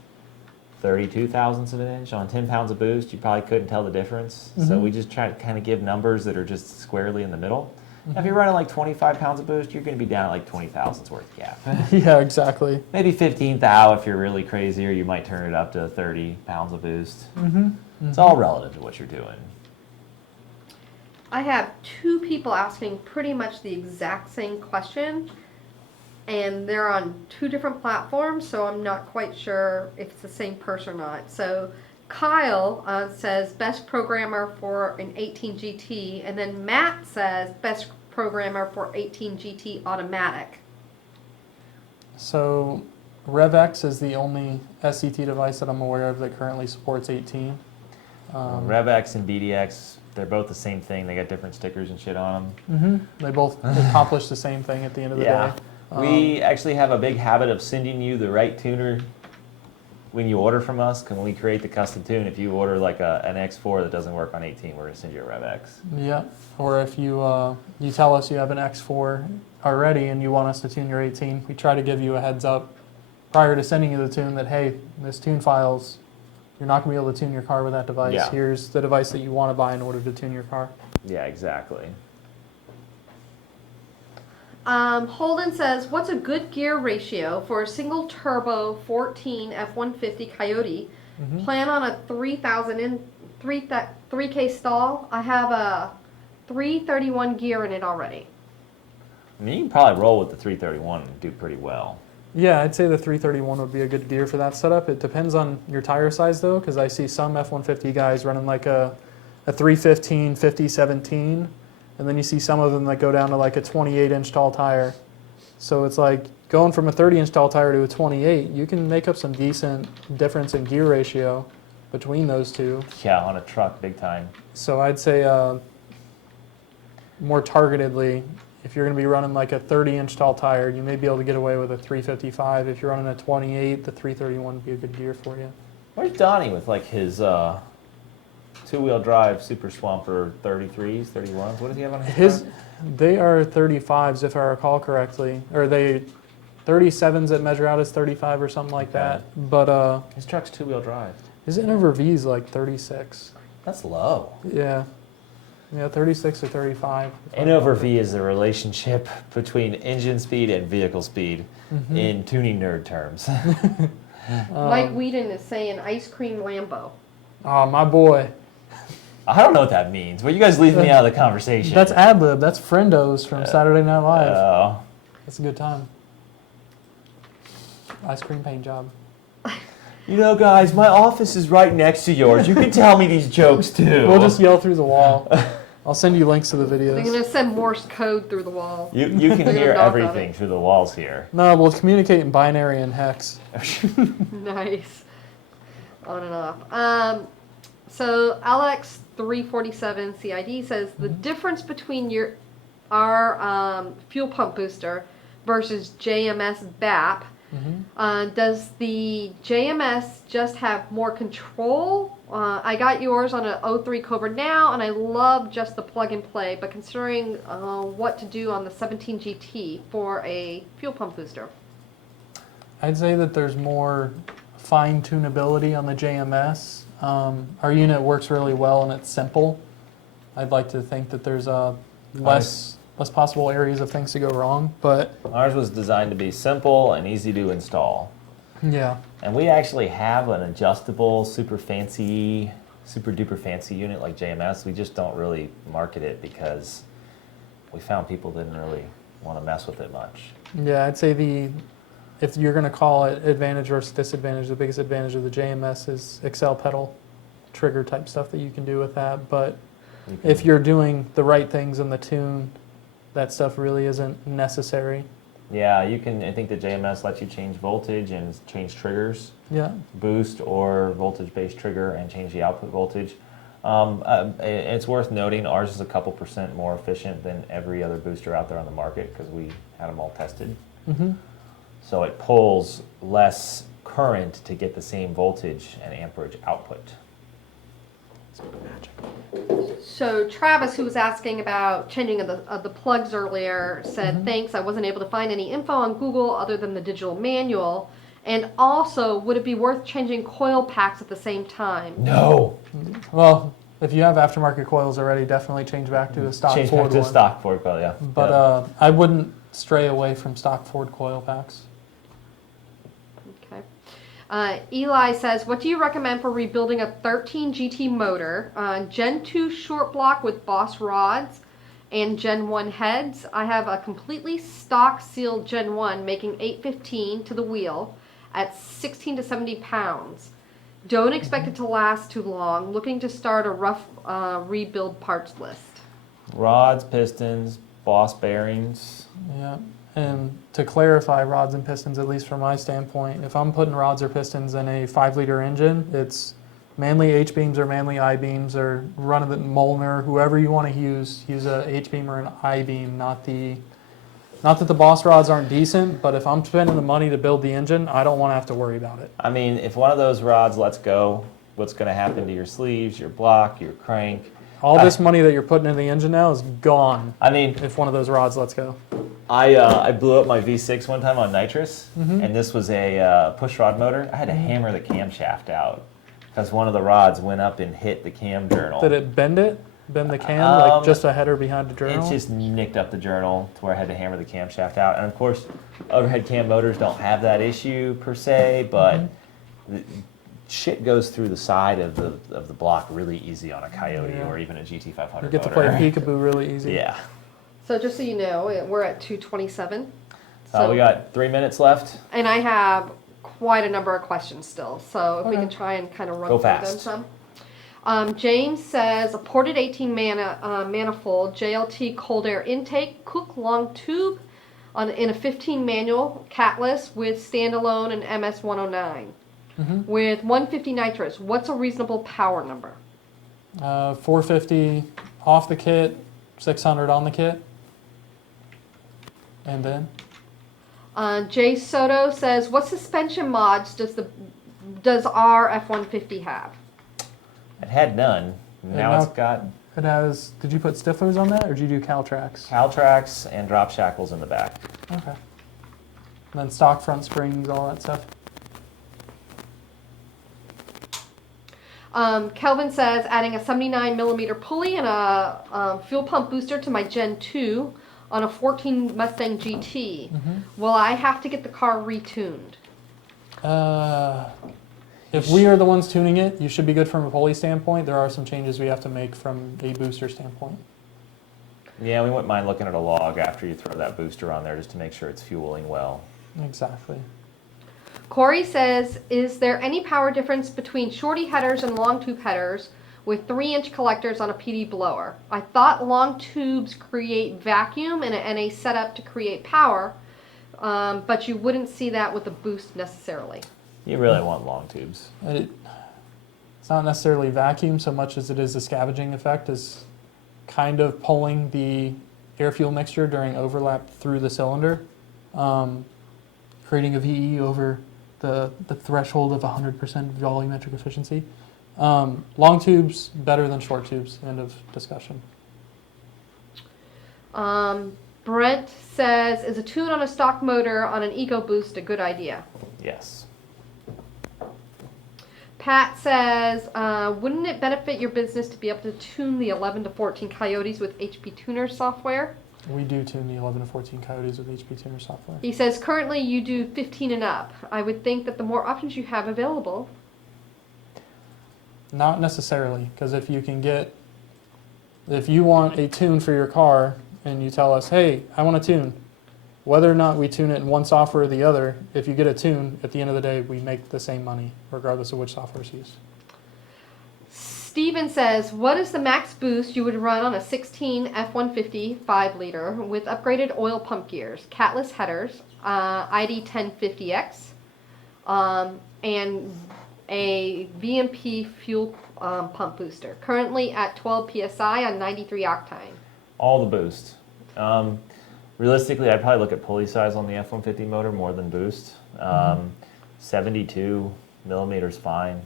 32 thousandths of an inch. On 10 pounds of boost, you probably couldn't tell the difference. So we just try to kind of give numbers that are just squarely in the middle. Now, if you're running like 25 pounds of boost, you're going to be down at like 20 thousandths worth of gap. Yeah, exactly. Maybe 15 thou if you're really crazy, or you might turn it up to 30 pounds of boost. It's all relative to what you're doing. I have two people asking pretty much the exact same question, and they're on two different platforms, so I'm not quite sure if it's the same person or not. So Kyle says best programmer for an 18 GT, and then Matt says best programmer for 18 GT automatic. So RevX is the only SCT device that I'm aware of that currently supports 18. RevX and BDX, they're both the same thing. They got different stickers and shit on them. They both accomplish the same thing at the end of the day. We actually have a big habit of sending you the right tuner when you order from us. When we create the custom tune, if you order like an X4 that doesn't work on 18, we're going to send you a RevX. Yeah, or if you you tell us you have an X4 already and you want us to tune your 18, we try to give you a heads up prior to sending you the tune that, hey, this tune file's, you're not going to be able to tune your car with that device. Yeah. Here's the device that you want to buy in order to tune your car. Yeah, exactly. Holden says, what's a good gear ratio for a single turbo 14 F-150 Coyote? Plan on a 3K stall. I have a 331 gear in it already. I mean, you can probably roll with the 331 and do pretty well. Yeah, I'd say the 331 would be a good gear for that setup. It depends on your tire size though, because I see some F-150 guys running like a 315 50/17, and then you see some of them that go down to like a 28-inch tall tire. So it's like going from a 30-inch tall tire to a 28, you can make up some decent difference in gear ratio between those two. Yeah, on a truck, big time. So I'd say more targetedly, if you're going to be running like a 30-inch tall tire, you may be able to get away with a 355. If you're running a 28, the 331 would be a good gear for you. Where's Donnie with like his two-wheel drive Super Swamper 33s, 31s? What does he have on his car? They are 35s if I recall correctly, or they 37s that measure out as 35 or something like that. But his truck's two-wheel drive. his N over V is like 36. That's low. Yeah, 36 or 35. N over V is the relationship between engine speed and vehicle speed in tuning nerd terms. Mike Whedon is saying ice cream Lambo. Oh, my boy. I don't know what that means. Well, you guys leave me out of the conversation. That's ad lib. That's Friendos from Saturday Night Live. Oh. That's a good time. Ice cream paint job. You know, guys, my office is right next to yours. You can tell me these jokes too. We'll just yell through the wall. I'll send you links to the They're videos. going to send Morse code through the wall. You can hear knock on everything it. through the walls here. No, we'll communicate in binary and hex. Nice. On and off. So Alex347 CID says the difference between our fuel pump booster versus JMS BAP. Does the JMS just have more control? I got yours on an 03 Cobra now, and I love just the plug and play, but considering what to do on the 17 GT for a fuel pump booster. I'd say that there's more fine tunability on the JMS. Our unit works really well and it's simple. I'd like to think that there's less possible areas of things to go wrong, but Ours was designed to be simple and easy to install. yeah. And we actually have an adjustable, super duper fancy unit like JMS. We just don't really market it because we found people didn't really want to mess with it much. Yeah, I'd say if you're going to call it advantage versus disadvantage, the biggest advantage of the JMS is Excel pedal trigger type stuff that you can do with that. But if you're doing the right things in the tune, that stuff really isn't necessary. Yeah, you can. I think the JMS lets you change voltage and change triggers, Yeah. boost or voltage-based trigger, and change the output voltage. It's worth noting ours is a couple % more efficient than every other booster out there on the market because we had them all tested. Mm-hmm. So it pulls less current to get the same voltage and amperage output. So Travis, who was asking about changing of the plugs earlier, said, thanks, I wasn't able to find any info on Google other than the digital manual. And also, would it be worth changing coil packs at the same time? No. Well, if you have aftermarket coils already, definitely change back to a stock Change Ford back to one. stock Ford coil, yeah. But I wouldn't stray away from stock Ford coil packs. Okay. Eli says, what do you recommend for rebuilding a 13 GT motor? Gen 2 short block with Boss rods and Gen 1 heads. I have a completely stock sealed Gen 1 making 815 to the wheel at 16 to 70 pounds. Don't expect it to last too long. Looking to start a rough rebuild parts list. Rods, pistons, Boss bearings. Yeah. And to clarify rods and pistons, at least from my standpoint, if I'm putting rods or pistons in a 5-liter engine, it's Manly H-beams or Manly I-beams or run-of-the-Molnar, whoever you want to use a H-beam or an I-beam, not that the Boss rods aren't decent, but if I'm spending the money to build the engine, I don't want to have to worry about it. I mean, if one of those rods lets go, what's going to happen to your sleeves, your block, your crank? All this money that you're putting in the engine now is gone I mean, if one of those rods lets go. I blew up my V6 one time on nitrous, and this was a push rod motor. I had to hammer the camshaft out because one of the rods went up and hit the cam journal. Did it bend the cam, like just a header behind the journal? It just nicked up the journal to where I had to hammer the camshaft out. And of course, overhead cam motors don't have that issue per se, but the shit goes through the side of the block really easy on a Coyote or even a GT500 You get to play peekaboo really easy. Yeah. So just so you know, we're at 2:27. We got 3 minutes left. And I have quite a number of questions still, so if we can try and kind of run Go through fast. them some. James says, a ported 18 manifold JLT cold air intake, Cook long tube in a 15 manual catless with standalone and MS-109. With 150 nitrous, what's a reasonable power number? 450 off the kit, 600 on the kit. And then? Jay Soto says, what suspension mods does our F-150 have? It had none. Now it's got It has, did you put Stiflers on that or did you do Caltrax? Caltrax and drop shackles in the back. Okay. And then stock front springs, all that stuff. Kelvin says, adding a 79 millimeter pulley and a fuel pump booster to my Gen 2 on a 14 Mustang GT. Will I have to get the car retuned? If we are the ones tuning it, you should be good from a pulley standpoint. There are some changes we have to make from a booster standpoint. Yeah, we wouldn't mind looking at a log after you throw that booster on there just to make sure it's fueling well. Exactly. Corey says, is there any power difference between shorty headers and long tube headers with 3-inch collectors on a PD blower? I thought long tubes create vacuum and a setup to create power, but you wouldn't see that with a boost necessarily. You really want long tubes. It's not necessarily vacuum so much as it is the scavenging effect, is kind of pulling the air-fuel mixture during overlap through the cylinder, creating a VE over the threshold of 100% volumetric efficiency. Long tubes better than short tubes. End of discussion. Brent says, is a tune on a stock motor on an EcoBoost a good idea? Yes. Pat says, wouldn't it benefit your business to be able to tune the 11 to 14 Coyotes with HP Tuner software? We do tune the 11 to 14 Coyotes with HP Tuner software. He says, currently you do 15 and up. I would think that the more options you have available. Not necessarily, because if you want a tune for your car and you tell us, hey, I want a tune, whether or not we tune it in one software or the other, if you get a tune, at the end of the day, we make the same money, regardless of which software is used. Steven says, what is the max boost you would run on a 16 F-150 5-liter with upgraded oil pump gears, catless headers, ID 1050X, and a VMP fuel pump booster, currently at 12 PSI on 93 octane? All the boost. Realistically, I'd probably look at pulley size on the F-150 motor more than boost. 72 millimeters fine.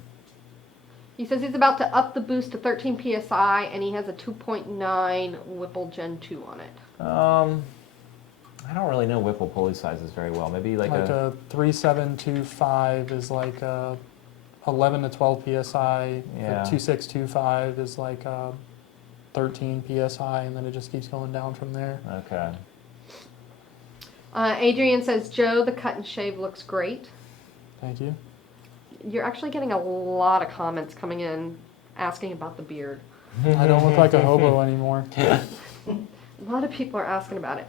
He says he's about to up the boost to 13 PSI and he has a 2.9 Whipple Gen2 on it. I don't really know Whipple pulley sizes very well. Maybe like a 3725 is like a 11 to 12 PSI. Yeah. A 2625 is like a 13 PSI, and then it just keeps going down from there. Okay. Adrian says, Joe, the cut and shave looks great. Thank you. You're actually getting a lot of comments coming in asking about the beard. I don't look like a hobo anymore. A lot of people are asking about it.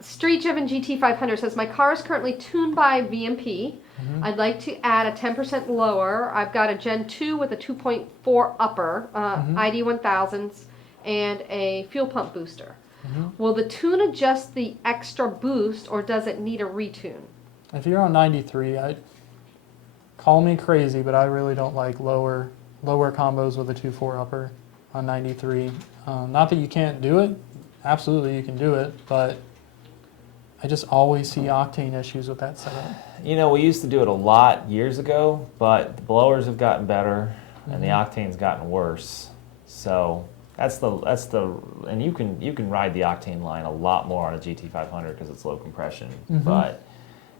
Street Driven GT500 says, my car is currently tuned by VMP. I'd like to add a 10% lower. I've got a Gen 2 with a 2.4 upper, ID 1000s, and a fuel pump booster. Will the tune adjust the extra boost, or does it need a retune? If you're on 93, call me crazy, but I really don't like lower combos with a 2.4 upper on 93. Not that you can't do it. Absolutely, you can do it, but I just always see octane issues with that setup. You know, we used to do it a lot years ago, but the blowers have gotten better and the octane's gotten worse. So and you can ride the octane line a lot more on a GT500 because it's low compression, but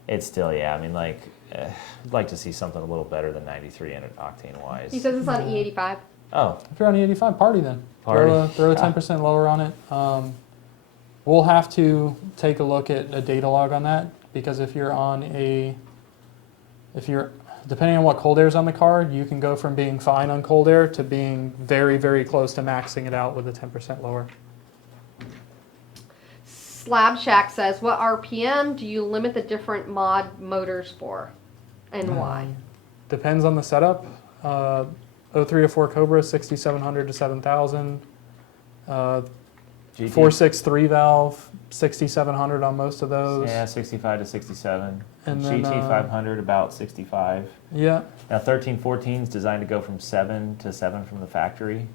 it's still, yeah, I mean, like, I'd like to see something a little better than 93 in it octane wise. He says it's on E85. Oh. If you're on E85, party then. Party. Throw a 10% lower on it. We'll have to take a look at a data log on that, because if you're depending on what cold air is on the car, you can go from being fine on cold air to being very, very close to maxing it out with a 10% lower. Slab Shack says, what RPM do you limit the different mod motors for, and why? Depends on the setup. 0304 Cobra, 6700 to 7000. 463 valve, 6700 on most of those. Yeah, 65 to 67. And then, GT500 about 65. Yeah. Now 1314 is designed to go from 7 to 7 from the factory.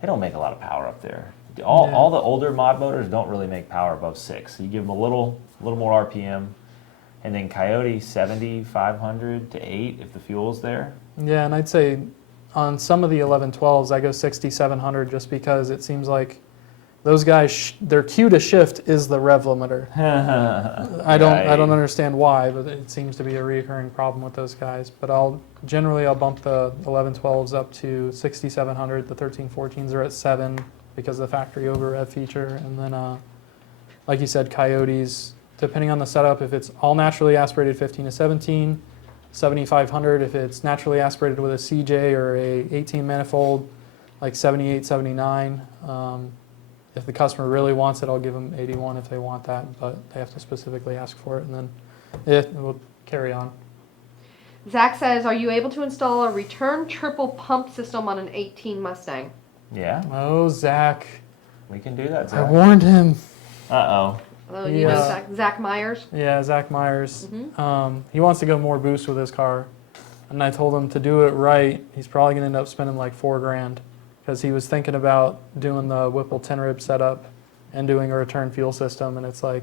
They don't make a lot of power up there. All the older mod motors don't really make power above 6. So you give them a little more RPM, and then Coyote 7500 to 8 if the fuel's there. Yeah, and I'd say on some of the 1112s, I go 6700 just because it seems like those guys, their cue to shift is the rev limiter. I don't understand why, but it seems to be a reoccurring problem with those guys. But I'll bump the 1112s up to 6700. The 1314s are at 7 because of the factory over rev feature. And then, like you said, Coyotes, depending on the setup, if it's all naturally aspirated 15 to 17, 7,500. If it's naturally aspirated with a CJ or a 18 manifold, like 78, 79. If the customer really wants it, I'll give them 81 if they want that, but they have to specifically ask for it, and then it will carry on. Zach says, are you able to install a return triple pump system on an 18 Mustang? Yeah, Oh, Zach. we can do that, I Zach. warned him. Uh-oh. Oh, you know Yeah. Zach Myers? Yeah, Zach Myers. Mhm. He wants to go more boost with his car. And I told him to do it right, he's probably going to end up spending like $4,000. Because he was thinking about doing the Whipple 10 rib setup and doing a return fuel system. And it's like,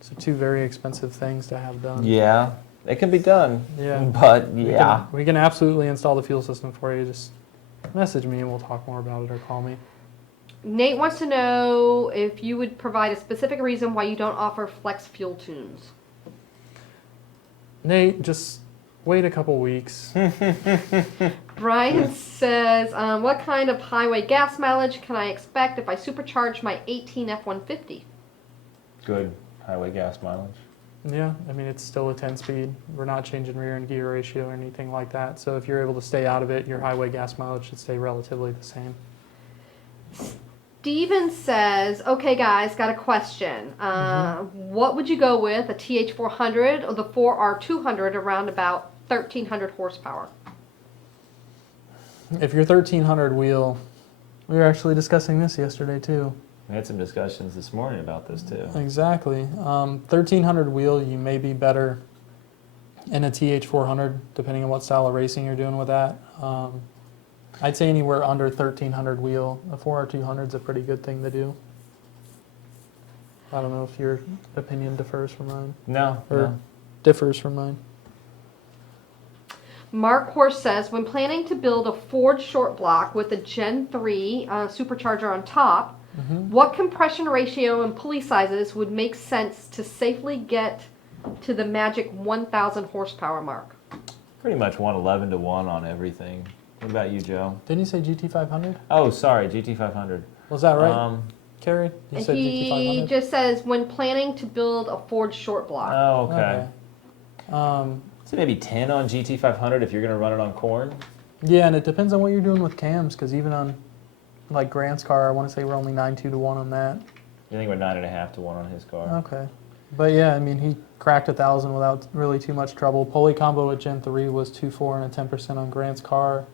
it's two very expensive things to have done. Yeah, it can be done. Yeah. But, We yeah. can, we can absolutely install the fuel system for you. Just message me and we'll talk more about it, or call me. Nate wants to know if you would provide a specific reason why you don't offer flex fuel tunes. Nate, just wait a couple weeks. Brian says, what kind of highway gas mileage can I expect if I supercharge my 18 F-150? Good highway gas mileage. Yeah, I mean, it's still a 10-speed. We're not changing rear and gear ratio or anything like that. So if you're able to stay out of it, your highway gas mileage should stay relatively the same. Steven says, okay guys, got a question. What would you go with, a TH400 or the 4R200 around about 1,300 horsepower? If your 1,300 wheel, we were actually discussing this yesterday too. We had some discussions this morning about this too. Exactly. 1,300 wheel, you may be better in a TH400, depending on what style of racing you're doing with that. I'd say anywhere under 1,300 wheel. A 4R200 is a pretty good thing to do. I don't know if your opinion differs from mine. No, no. Differs from mine. Mark Horse says, when planning to build a Ford short block with a Gen3 supercharger on top, what compression ratio and pulley sizes would make sense to safely get to the magic 1,000 horsepower mark? Pretty much 111 to 1 on everything. What about you, Joe? Didn't you say GT500? Oh, sorry, GT500. Was that right, Carrie? You said He GT500? just says, when planning to build a Ford short block. Oh, okay. Okay. So maybe 10 on GT500 if you're going to run it on corn? Yeah, and it depends on what you're doing with cams, because even on like Grant's car, I want to say we're only 9.2 to 1 on that. I think we're 9.5 to 1 on his car. Okay. But yeah, I mean, he cracked 1,000 without really too much trouble. Pulley combo with Gen3 was 2.4 and a 10% on Grant's car.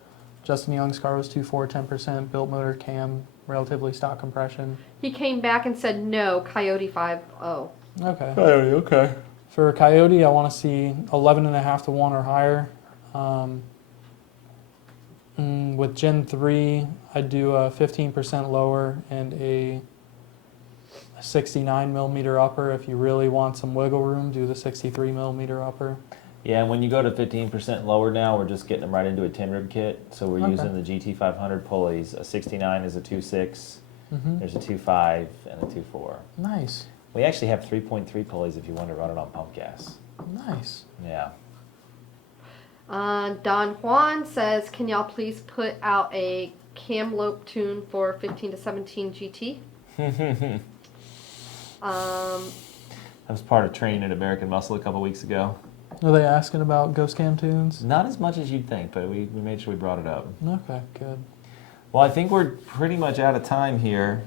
Justin Young's car was 2.4, 10%, built motor, cam, relatively stock compression. He came back and said, no, Coyote 5.0. Okay. Coyote, okay. For Coyote, I want to see 11.5 to 1 or higher. With Gen 3, I'd do a 15% lower and a 69 millimeter upper. If you really want some wiggle room, do the 63 millimeter upper. Yeah, and when you go to 15% lower now, we're just getting them right into a 10 rib kit. So we're using the GT500 pulleys. A 69 is a 2.6, there's a 2.5, and a 2.4. Nice. We actually have 3.3 pulleys if you want to run it on pump gas. Nice. Yeah. Don Juan says, can y'all please put out a Camlope tune for 15 to 17 GT? That was part of training at American Muscle a couple weeks ago. Are they asking about Ghost Cam tunes? Not as much as you'd think, but we made sure we brought it up. Okay, good. Well, I think we're pretty much out of time here.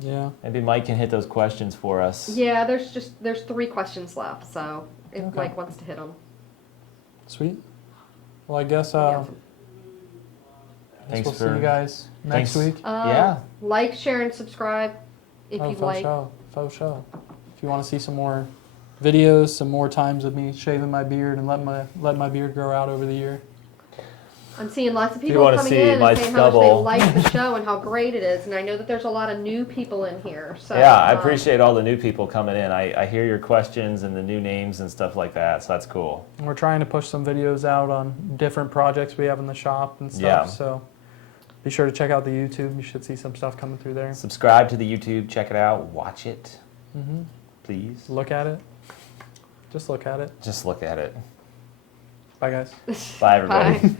Yeah. Maybe Mike can hit those questions for us. Yeah, there's 3 questions left, so if Okay. Mike wants to hit them. Sweet. Well, I guess, Thanks we'll see for- you guys next thanks. week. Yeah. Like, share, and subscribe if you'd like. Faux show. If you want to see some more videos, some more times of me shaving my beard and let my beard grow out over the year. I'm seeing lots of you people wanna coming see in my and saying how much they stubble. like the show and how great it is. And I know that there's a lot of new people in here. So Yeah, I appreciate all the new people coming in. I hear your questions and the new names and stuff like that, so that's cool. And we're trying to push some videos out on different projects we have in the shop and stuff. Yeah. So be sure to check out the YouTube. You should see some stuff coming through there. Subscribe to the YouTube, check it out, watch it, please. Look at it. Just look at it. Just look at it. Bye, guys. Bye, everybody. Bye.